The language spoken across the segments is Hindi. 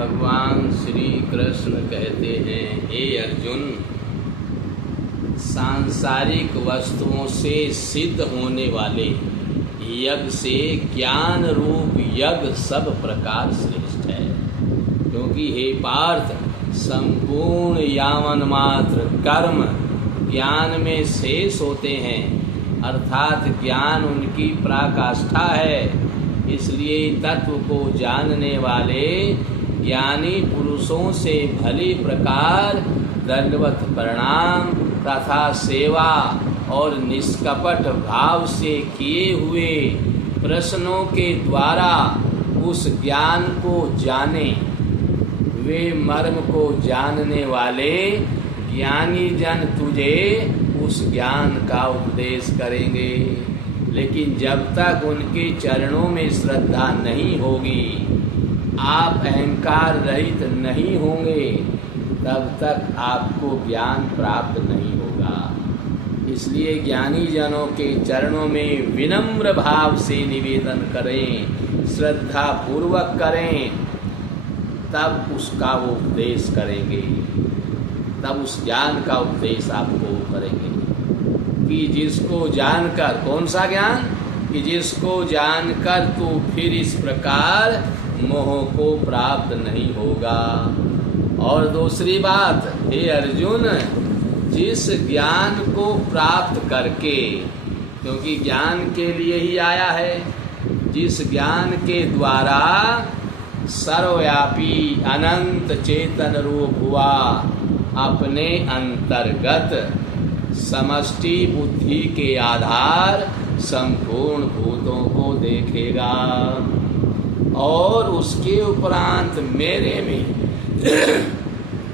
भगवान श्री कृष्ण कहते हैं, हे अर्जुन, सांसारिक वस्तुओं से सिद्ध होने वाले यज्ञ से ज्ञान रूप यज्ञ सब प्रकार श्रेष्ठ है। क्योंकि हे पार्थ, संपूर्ण यावन मात्र कर्म ज्ञान में शेष होते हैं, अर्थात ज्ञान उनकी पराकाष्ठा है। इसलिए तत्व को जानने वाले ज्ञानी पुरुषों से भली प्रकार दंडवत प्रणाम तथा सेवा और निष्कपट भाव से किए हुए प्रश्नों के द्वारा उस ज्ञान को जाने। वे मर्म को जानने वाले ज्ञानी जन तुझे उस ज्ञान का उपदेश करेंगे। लेकिन जब तक उनके चरणों में श्रद्धा नहीं होगी, आप अहंकार रहित नहीं होंगे, तब तक आपको ज्ञान प्राप्त नहीं होगा। इसलिए ज्ञानी जनों के चरणों में विनम्र भाव से निवेदन करें, श्रद्धा पूर्वक करें, तब उसका वो उपदेश करेंगे, तब उस ज्ञान का उपदेश आपको करेंगे। कि जिसको जानकर, कौन सा ज्ञान? कि जिसको जानकर तो फिर इस प्रकार मोह को प्राप्त नहीं होगा। और दूसरी बात, हे अर्जुन, जिस ज्ञान को प्राप्त करके, क्योंकि ज्ञान के लिए ही आया है, जिस ज्ञान के द्वारा सर्वव्यापी अनंत चेतन रूप हुआ अपने अंतर्गत समष्टि बुद्धि के आधार संपूर्ण भूतों को देखेगा और उसके उपरांत मेरे में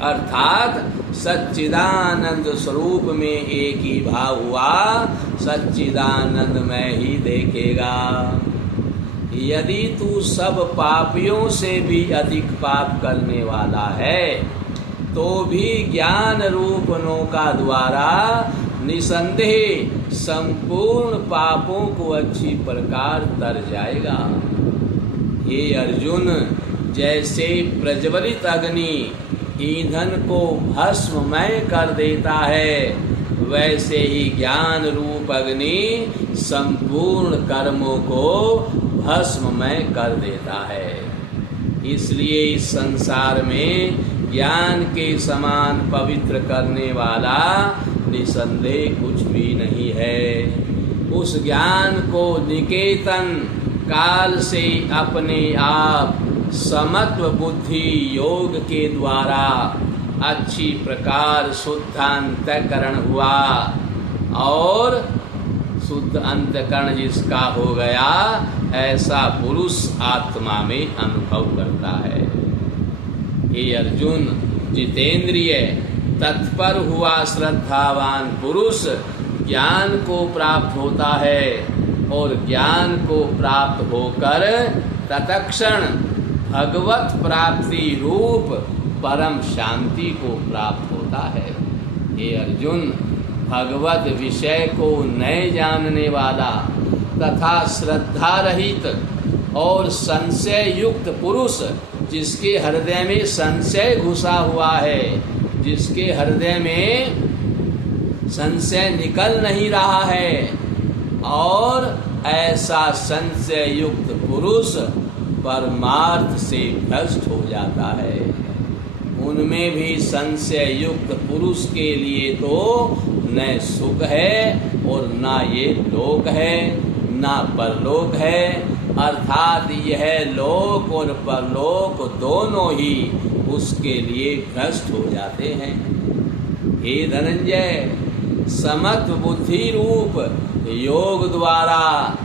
अर्थात सच्चिदानंद स्वरूप में एक ही भाव हुआ सच्चिदानंद में ही देखेगा। यदि तू सब पापियों से भी अधिक पाप करने वाला है, तो भी ज्ञान रूप नौका द्वारा निसंदेह संपूर्ण पापों को अच्छी प्रकार तर जाएगा। हे अर्जुन, जैसे प्रज्वलित अग्नि ईंधन को भस्ममय कर देता है, वैसे ही ज्ञान रूप अग्नि संपूर्ण कर्मों को भस्ममय कर देता है। इसलिए इस संसार में ज्ञान के समान पवित्र करने वाला निसंदेह कुछ भी नहीं है। उस ज्ञान को निकेतन काल से अपने आप समत्व बुद्धि योग के द्वारा अच्छी प्रकार शुद्ध अंतःकरण हुआ और शुद्ध अंतःकरण जिसका हो गया, ऐसा पुरुष आत्मा में अनुभव करता है। हे अर्जुन, जितेंद्रिय तत्पर हुआ श्रद्धावान पुरुष ज्ञान को प्राप्त होता है और ज्ञान को प्राप्त होकर तत्क्षण भगवत प्राप्ति रूप परम शांति को प्राप्त होता है। हे अर्जुन, भगवत विषय को न जानने वाला तथा श्रद्धा रहित और संशय युक्त पुरुष, जिसके हृदय में संशय घुसा हुआ है, जिसके हृदय में संशय निकल नहीं रहा है, और ऐसा संशय युक्त पुरुष परमार्थ से भ्रष्ट हो जाता है। उनमें भी संशय युक्त पुरुष के लिए तो न सुख है और न ये लोक है, न परलोक है, अर्थात यह लोक और परलोक दोनों ही उसके लिए भ्रष्ट हो जाते हैं। हे धनंजय, समत्व बुद्धि रूप योग द्वारा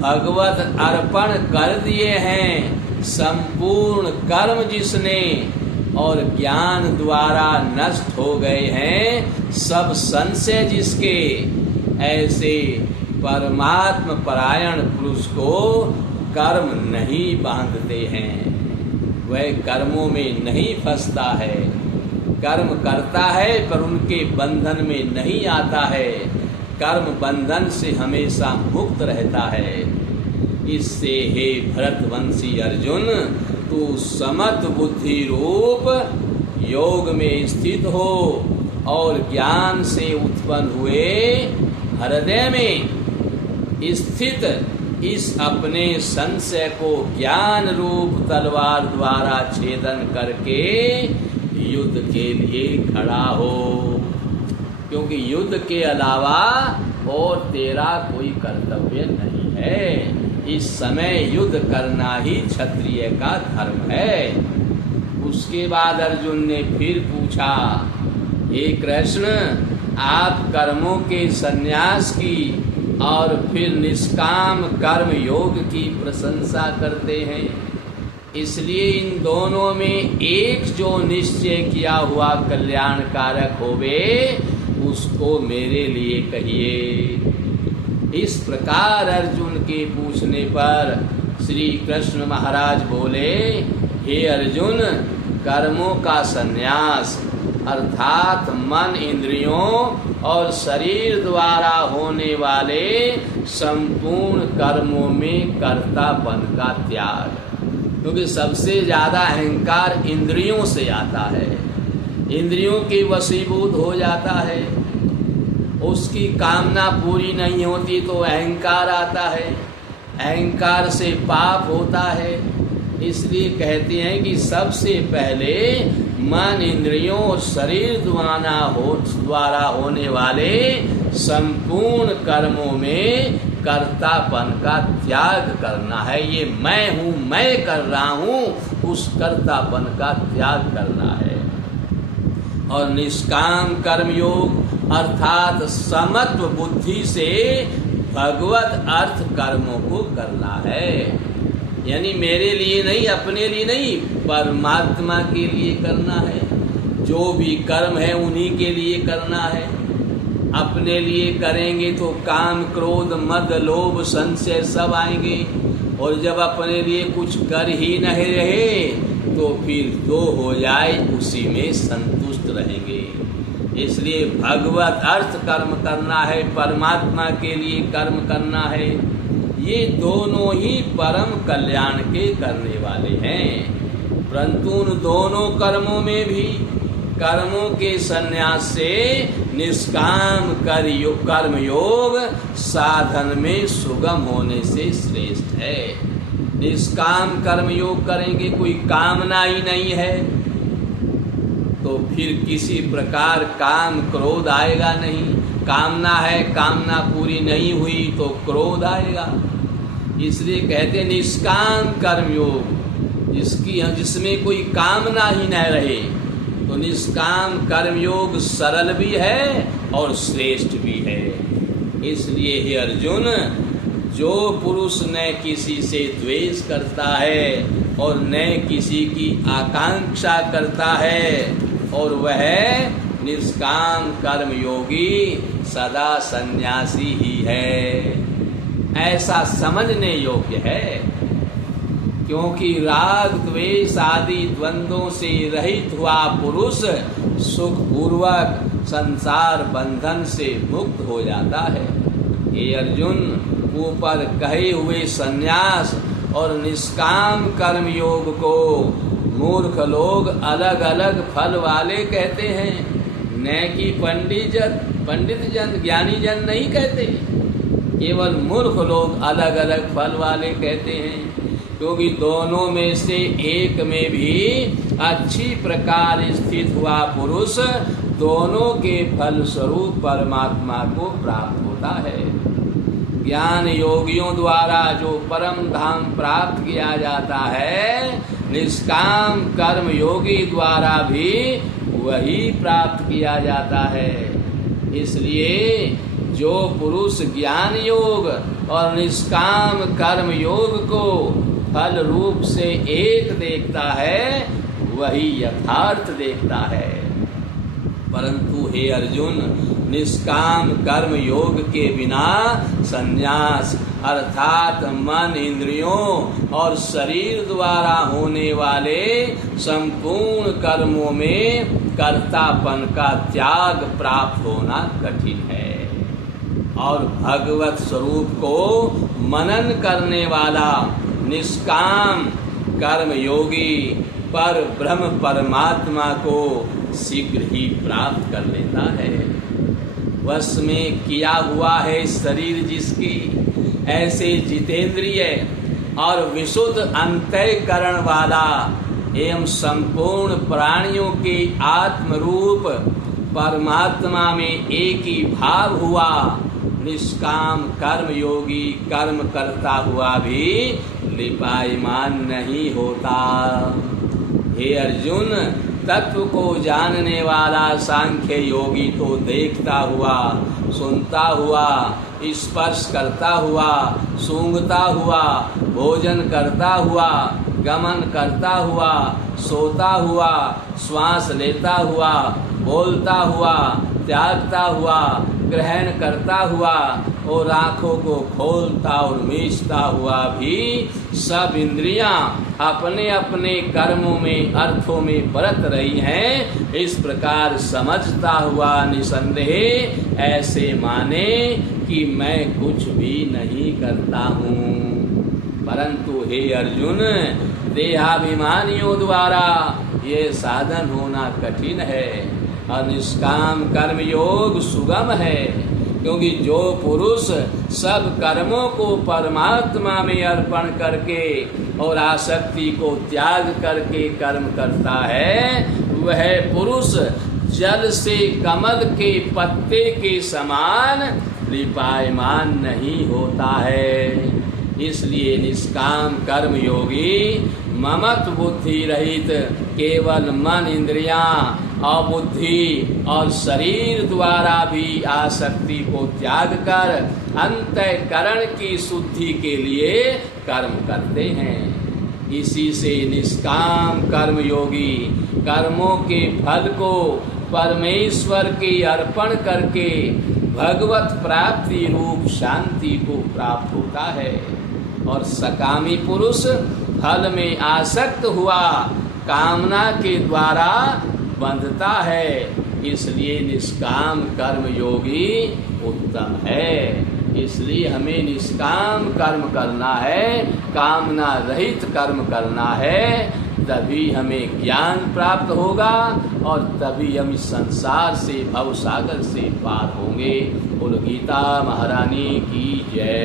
भगवत अर्पण कर दिए हैं संपूर्ण कर्म जिसने, और ज्ञान द्वारा नष्ट हो गए हैं सब संशय जिसके, ऐसे परमात्म परायण पुरुष को कर्म नहीं बांधते हैं। वह कर्मों में नहीं फंसता है, कर्म करता है पर उनके बंधन में नहीं आता है, कर्म बंधन से हमेशा मुक्त रहता है। इससे हे भरतवंशी अर्जुन, तू समत्व बुद्धि रूप योग में स्थित हो और ज्ञान से उत्पन्न हुए हृदय में स्थित इस अपने संशय को ज्ञान रूप तलवार द्वारा छेदन करके युद्ध के लिए खड़ा हो, क्योंकि युद्ध के अलावा और तेरा कोई कर्तव्य नहीं है। इस समय युद्ध करना ही क्षत्रिय का धर्म है। उसके बाद अर्जुन ने फिर पूछा, हे कृष्ण, आप कर्मों के संन्यास की और फिर निष्काम कर्म योग की प्रशंसा करते हैं, इसलिए इन दोनों में एक जो निश्चय किया हुआ कल्याणकारक होवे उसको मेरे लिए कहिए। इस प्रकार अर्जुन के पूछने पर श्री कृष्ण महाराज बोले, हे अर्जुन, कर्मों का संन्यास अर्थात मन, इंद्रियों और शरीर द्वारा होने वाले संपूर्ण कर्मों में कर्तापन का त्याग, क्योंकि सबसे ज्यादा अहंकार इंद्रियों से आता है, इंद्रियों के वशीभूत हो जाता है, उसकी कामना पूरी नहीं होती तो अहंकार आता है, अहंकार से पाप होता है। इसलिए कहते हैं कि सबसे पहले मन, इंद्रियों और शरीर द्वारा होने वाले संपूर्ण कर्मों में कर्तापन का त्याग करना है। ये मैं हूँ, मैं कर रहा हूँ, उस कर्तापन का त्याग करना है। और निष्काम कर्म योग अर्थात समत्व बुद्धि से भगवत अर्थ कर्मों को करना है, यानी मेरे लिए नहीं, अपने लिए नहीं, परमात्मा के लिए करना है। जो भी कर्म है उन्हीं के लिए करना है। अपने लिए करेंगे तो काम, क्रोध, मद, लोभ, संशय सब आएंगे, और जब अपने लिए कुछ कर ही नहीं रहे तो फिर जो हो जाए उसी में संतुष्ट रहेंगे। इसलिए भगवत अर्थ कर्म करना है, परमात्मा के लिए कर्म करना है। ये दोनों ही परम कल्याण के करने वाले हैं। परंतु उन दोनों कर्मों में भी कर्मों के संन्यास से निष्काम कर्म योग साधन में सुगम होने से श्रेष्ठ है। निष्काम कर्म योग करेंगे, कोई कामना ही नहीं है, तो फिर किसी प्रकार काम क्रोध आएगा नहीं। कामना है, कामना पूरी नहीं हुई तो क्रोध आएगा। इसलिए कहते निष्काम कर्म योग, जिसमें कोई कामना ही न रहे, तो निष्काम कर्म योग सरल भी है और श्रेष्ठ भी है। इसलिए हे अर्जुन, जो पुरुष न किसी से द्वेष करता है और न किसी की आकांक्षा करता है, और वह निष्काम कर्म योगी सदा सन्यासी ही है, ऐसा समझने योग्य है। क्योंकि राग, द्वेष आदि द्वंद्वों से रहित हुआ पुरुष सुखपूर्वक संसार बंधन से मुक्त हो जाता है। हे अर्जुन, ऊपर कहे हुए संन्यास और निष्काम कर्म योग को मूर्ख लोग अलग अलग फल वाले कहते हैं, न कि पंडित जन, ज्ञानी जन नहीं कहते। केवल मूर्ख लोग अलग अलग फल वाले कहते हैं, क्योंकि दोनों में से एक में भी अच्छी प्रकार स्थित हुआ पुरुष दोनों के फल स्वरूप परमात्मा को प्राप्त होता है। ज्ञान योगियों द्वारा जो परम धाम प्राप्त किया जाता है, निष्काम कर्म योगी द्वारा भी वही प्राप्त किया जाता है। इसलिए जो पुरुष ज्ञान योग और निष्काम कर्म योग को फल रूप से एक देखता है, वही यथार्थ देखता है। परंतु हे अर्जुन, निष्काम कर्म योग के बिना संन्यास अर्थात मन, इंद्रियों और शरीर द्वारा होने वाले संपूर्ण कर्मों में कर्तापन का त्याग प्राप्त होना कठिन है। और भगवत स्वरूप को मनन करने वाला निष्काम कर्म योगी पर ब्रह्म परमात्मा को शीघ्र ही प्राप्त कर लेता है। वश में किया हुआ है शरीर जिसकी, ऐसे जितेंद्रिय और विशुद्ध अंतःकरण वाला एवं संपूर्ण प्राणियों के आत्मरूप परमात्मा में एक ही भाव हुआ निष्काम कर्म योगी कर्म करता हुआ भी लिपायमान नहीं होता। हे अर्जुन, तत्व को जानने वाला सांख्य योगी तो देखता हुआ, सुनता हुआ, स्पर्श करता हुआ, सूंघता हुआ, भोजन करता हुआ, गमन करता हुआ, सोता हुआ, श्वास लेता हुआ, बोलता हुआ, त्यागता हुआ, ग्रहण करता हुआ और आँखों को खोलता और मीचता हुआ भी सब इंद्रियां अपने अपने कर्मों में अर्थों में बरत रही हैं, इस प्रकार समझता हुआ निसंदेह ऐसे माने कि मैं कुछ भी नहीं करता हूँ। परंतु हे अर्जुन, देहाभिमानियों द्वारा ये साधन होना कठिन है और निष्काम कर्म योग सुगम है, क्योंकि जो पुरुष सब कर्मों को परमात्मा में अर्पण करके और आसक्ति को त्याग करके कर्म करता है, वह पुरुष जल से कमल के पत्ते के समान लिपायमान नहीं होता है। इसलिए निष्काम कर्म योगी ममत बुद्धि रहित केवल मन, इंद्रियां और बुद्धि और शरीर द्वारा भी आसक्ति को त्याग कर अंतःकरण की शुद्धि के लिए कर्म करते हैं। इसी से निष्काम कर्म योगी कर्मों के फल को परमेश्वर के अर्पण करके भगवत प्राप्ति रूप शांति को प्राप्त होता है। और सकामी पुरुष फल में आसक्त हुआ कामना के द्वारा बंधता है, इसलिए निष्काम कर्म योगी उत्तम है। इसलिए हमें निष्काम कर्म करना है, कामना रहित कर्म करना है, तभी हमें ज्ञान प्राप्त होगा और तभी हम इस संसार से भवसागर से पार होंगे। बोलो गीता महारानी की जय।